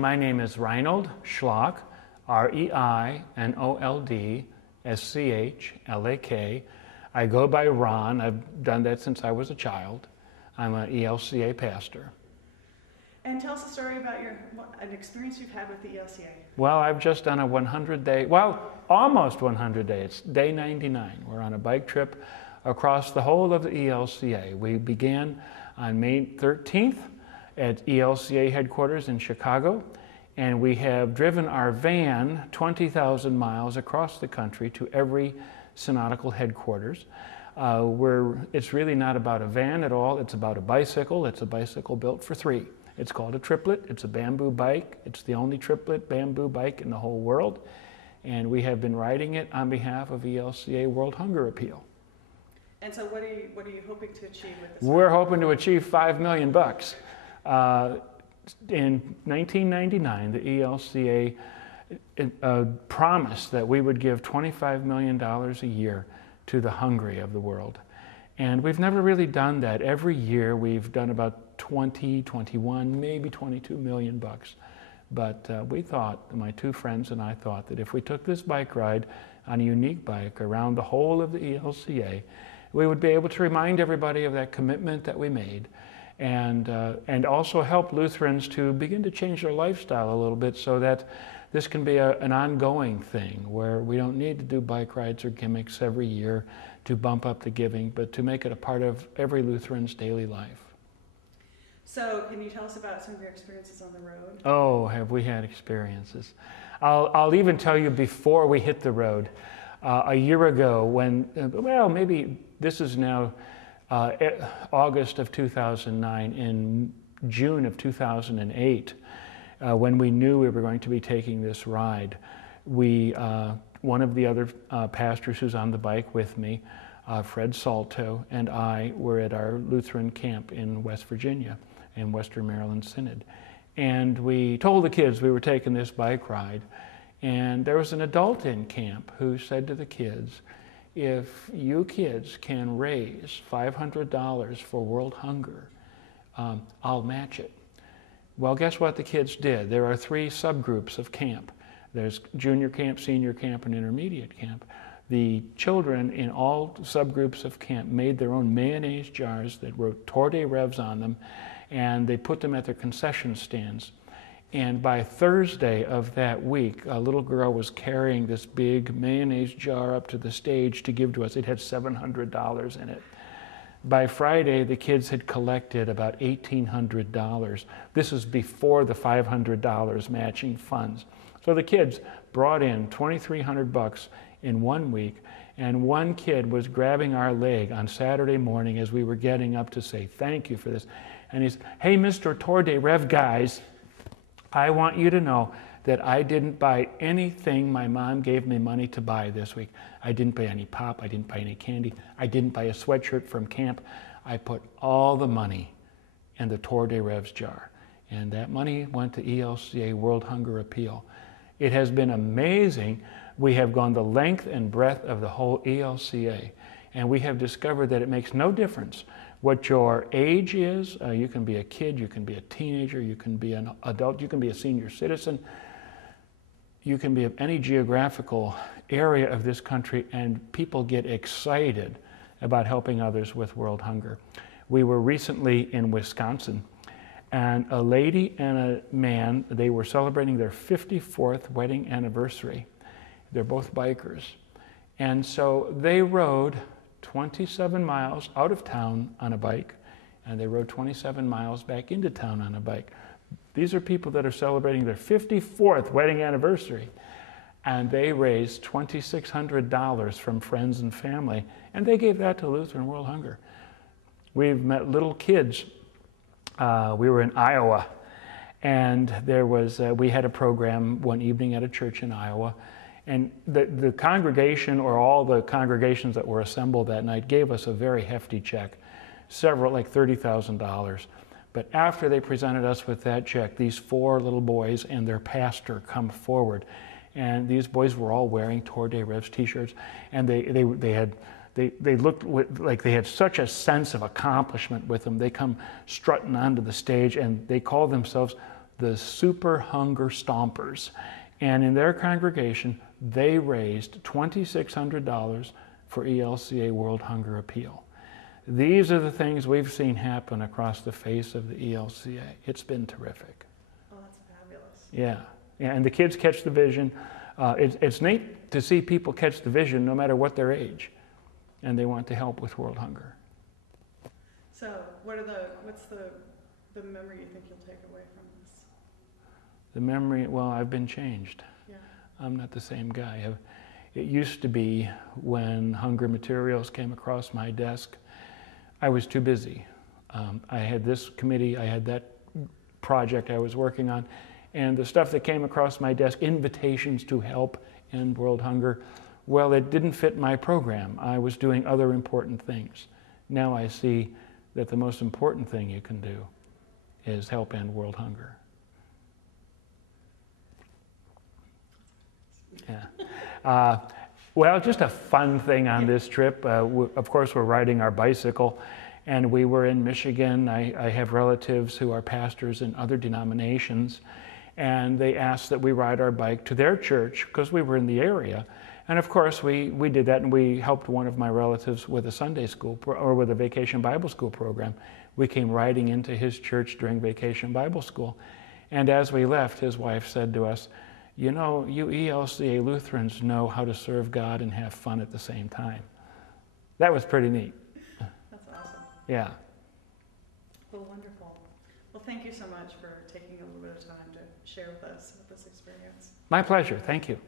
My name is Reinold Schlak, R-E-I-N-O-L-D-S-C-H-L-A-K. I go by Ron. I've done that since I was a child. I'm an ELCA pastor. And tell us a story about an experience you've had with the ELCA. Well, I've just done a 100-day, well, almost 100 days. It's day 99. We're on a bike trip across the whole of the ELCA. We began on May 13th at ELCA headquarters in Chicago, and we have driven our van 20,000 miles across the country to every synodical headquarters. It's really not about a van at all. It's about a bicycle. It's a bicycle built for three. It's called a triplet. It's a bamboo bike. It's the only triplet bamboo bike in the whole world. And we have been riding it on behalf of ELCA World Hunger Appeal. And so what are you hoping to achieve with this? We're hoping to achieve $5 million. In 1999, the ELCA promised that we would give $25 million a year to the hungry of the world. And we've never really done that. Every year we've done about 20, 21, maybe 22 million bucks. But we thought, my two friends and I thought, that if we took this bike ride on a unique bike around the whole of the ELCA, we would be able to remind everybody of that commitment that we made, and also help Lutherans to begin to change their lifestyle a little bit so that this can be an ongoing thing where we don't need to do bike rides or gimmicks every year to bump up the giving, but to make it a part of every Lutheran's daily life. So can you tell us about some of your experiences on the road? Oh, have we had experiences. I'll even tell you before we hit the road. A year ago when, well, maybe this is now August of 2009, in June of 2008, when we knew we were going to be taking this ride, one of the other pastors who's on the bike with me, Fred Salto, and I were at our Lutheran camp in West Virginia, in Western Maryland Synod. And we told the kids we were taking this bike ride. And there was an adult in camp who said to the kids, if you kids can raise $500 for world hunger, I'll match it. Well, guess what the kids did? There are three subgroups of camp. There's junior camp, senior camp, and intermediate camp. The children in all subgroups of camp made their own mayonnaise jars that wrote Tour de Revs on them, and they put them at their concession stands. And by Thursday of that week, a little girl was carrying this big mayonnaise jar up to the stage to give to us. It had $700 in it. By Friday, the kids had collected about $1,800. This is before the $500 matching funds. So the kids brought in $2,300 in 1 week, and one kid was grabbing our leg on Saturday morning as we were getting up to say thank you for this. And he's, hey, Mr. Tour de Rev guys, I want you to know that I didn't buy anything my mom gave me money to buy this week. I didn't buy any pop, I didn't buy any candy, I didn't buy a sweatshirt from camp. I put all the money in the Tour de Revs jar. And that money went to ELCA World Hunger Appeal. It has been amazing. We have gone the length and breadth of the whole ELCA, and we have discovered that it makes no difference what your age is. You can be a kid, you can be a teenager, you can be an adult, you can be a senior citizen, you can be of any geographical area of this country, and people get excited about helping others with world hunger. We were recently in Wisconsin, and a lady and a man, they were celebrating their 54th wedding anniversary. They're both bikers. And so they rode 27 miles out of town on a bike, and they rode 27 miles back into town on a bike. These are people that are celebrating their 54th wedding anniversary, and they raised $2,600 from friends and family, and they gave that to Lutheran World Hunger. We've met little kids. We were in Iowa, and we had a program one evening at a church in Iowa. And the congregation, or all the congregations that were assembled that night, gave us a very hefty check, like $30,000. But after they presented us with that check, these four little boys and their pastor come forward. And these boys were all wearing Tour de Revs t-shirts, and they looked like they had such a sense of accomplishment with them. They come strutting onto the stage, and they call themselves the Super Hunger Stompers. And in their congregation, they raised $2,600 for ELCA World Hunger Appeal. These are the things we've seen happen across the face of the ELCA. It's been terrific. Oh, that's fabulous. Yeah, and the kids catch the vision. It's neat to see people catch the vision no matter what their age, and they want to help with world hunger. So what's the memory you think you'll take away from this? The memory, well, I've been changed. Yeah. I'm not the same guy. It used to be when hunger materials came across my desk, I was too busy. I had this committee, I had that project I was working on, and the stuff that came across my desk, invitations to help end world hunger, well, it didn't fit my program. I was doing other important things. Now I see that the most important thing you can do is help end world hunger. Yeah. Well, just a fun thing on this trip. Of course, we're riding our bicycle, and we were in Michigan. I have relatives who are pastors in other denominations, and they asked that we ride our bike to their church because we were in the area. And of course, we did that, and we helped one of my relatives with a Sunday school or with a Vacation Bible School program. We came riding into his church during Vacation Bible School, and as we left, his wife said to us, "You know, you ELCA Lutherans know how to serve God and have fun at the same time." That was pretty neat. That's awesome. Yeah. Well, wonderful. Well, thank you so much for taking a little bit of time to share with us this experience. My pleasure. Thank you.